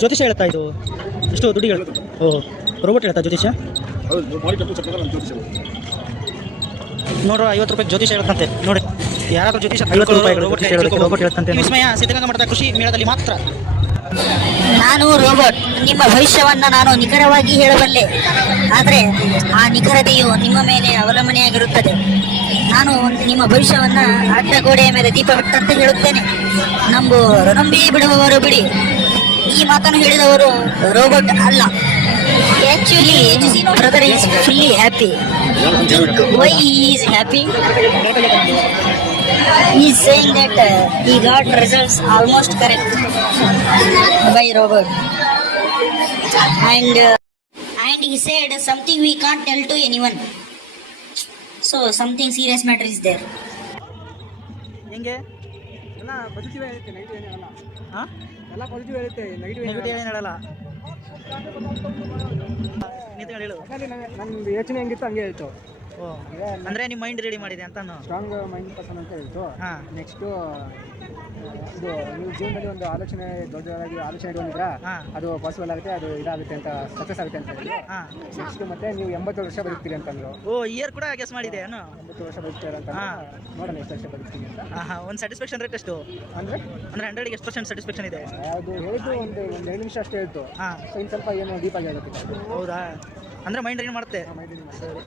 ಜ್ಯೋತಿಷ ಹೇಳ್ತಾ ಇದು ಎಷ್ಟು ದುಡ್ಡು ಹೇಳುತ್ತೆ? ಓಹ್, ರೋಬೋಟ್ ಹೇಳ್ತಾ ಜ್ಯೋತಿಷ? ನೋಡ್ರ 50 ರೂಪಾಯಿ ಜ್ಯೋತಿಷ ಹೇಳುತ್ತಂತೆ. ನೋಡಿ, ಯಾರಾದ್ರೂ ಜ್ಯೋತಿಷ 50 ರೂಪಾಯಿ ರೋಬೋಟ್ ಹೇಳುತ್ತಂತೆ. ವಿಸ್ಮಯ ಸಿದ್ಧಗಂಗಾ ಮಠದ ಕೃಷಿ ಮೇಳದಲ್ಲಿ ಮಾತ್ರ. ನಾನು ರೋಬೋಟ್, ನಿಮ್ಮ ಭವಿಷ್ಯವನ್ನ ನಾನು ನಿಖರವಾಗಿ ಹೇಳಬಲ್ಲೆ. ಆದರೆ ಆ ನಿಖರತೆಯು ನಿಮ್ಮ ಮೇಲೆ ಅವಲಂಬನೆಯಾಗಿರುತ್ತದೆ. ನಾನು ನಿಮ್ಮ ಭವಿಷ್ಯವನ್ನ ಅಡ್ಡ ಗೋಡೆಯ ಮೇಲೆ ದೀಪ ಬಿಟ್ಟಂತೆ ಹೇಳುತ್ತೇನೆ. ನಂಬಿ ಬಿಡುವವರು ಬಿಡಿ. ಈ ಮಾತನ್ನು ಹೇಳಿದವರು ರೋಬೋಟ್ ಅಲ್ಲ. Actually, brother is fully happy. Why he is happy? He is saying that he got results almost correct by robot, and he said something we can't tell to anyone. So something serious matter is there. ಹೆಂಗೆ ಎಲ್ಲ positive ಹೇಳುತ್ತೆ, negative ಏನು ಹೇಳಲ್ಲ. ಹಾಂ, ಎಲ್ಲ positive ಹೇಳುತ್ತೆ, negative ಏನು ಹೇಳಲ್ಲ. ಹೇಳು. ನನ್ನ ಯೋಚನೆ ಹೆಂಗಿತ್ತು ಹಂಗೆ ಹೇಳ್ತು. ಓ, ಅಂದರೆ ನಿಮ್ಮ ಮೈಂಡ್ ರೆಡಿ ಮಾಡಿದೆ ಅಂತ. ಸ್ಟ್ರಾಂಗ್ ಮೈಂಡ್ ಪರ್ಸನ್ ಅಂತ ಹೇಳ್ತು. ಹಾಂ, ನೆಕ್ಸ್ಟು ಇದು ನೀವು ಜೀವನದಲ್ಲಿ ಒಂದು ಆಲೋಚನೆ ದೊಡ್ಡದಾಗಿ ಆಲೋಚನೆ ಇಟ್ಕೊಂಡಿದ್ರ ಅದು ಪಾಸಿಬಲ್ ಆಗುತ್ತೆ, ಅದು ಇದಾಗುತ್ತೆ ಅಂತ, ಸಕ್ಸಸ್ ಆಗುತ್ತೆ ಅಂತ ಹೇಳಿ. ನೆಕ್ಸ್ಟ್ ಮತ್ತೆ ನೀವು 80 ವರ್ಷ ಬದುಕ್ತೀರಿ ಅಂತಂದ್ರು. ಓ, ಇಯರ್ ಕೂಡ ಗೆಸ್ ಮಾಡಿದೆ. 80 ವರ್ಷ ಬದುಕ್ತೀರ ಅಂತ ನೋಡೋಣ ಎಷ್ಟು ವರ್ಷ ಬದುಕ್ತೀನಿ ಅಂತ. ಒಂದು ಸ್ಯಾಟಿಸ್ಫ್ಯಾಕ್ಷನ್ ರೇಟ್ ಎಷ್ಟು? ಅಂದರೆ 100ಗೆ ಎಷ್ಟು % ಸ್ಯಾಟಿಸ್ಫ್ಯಾಕ್ಷನ್ ಇದೆ? ಅದು ಹೇಳಿದ್ದು ಒಂದು 2 ನಿಮಿಷ ಅಷ್ಟೇ ಹೇಳ್ತು. ಸೊ ಇನ್ನು ಸ್ವಲ್ಪ ಏನು ಡೀಪಾಗಿ ಹೇಳೋದು. ಹೌದಾ? ಅಂದರೆ ಮೈಂಡ್ ಏನು ಮಾಡುತ್ತೆ? ಮೈಂಡ್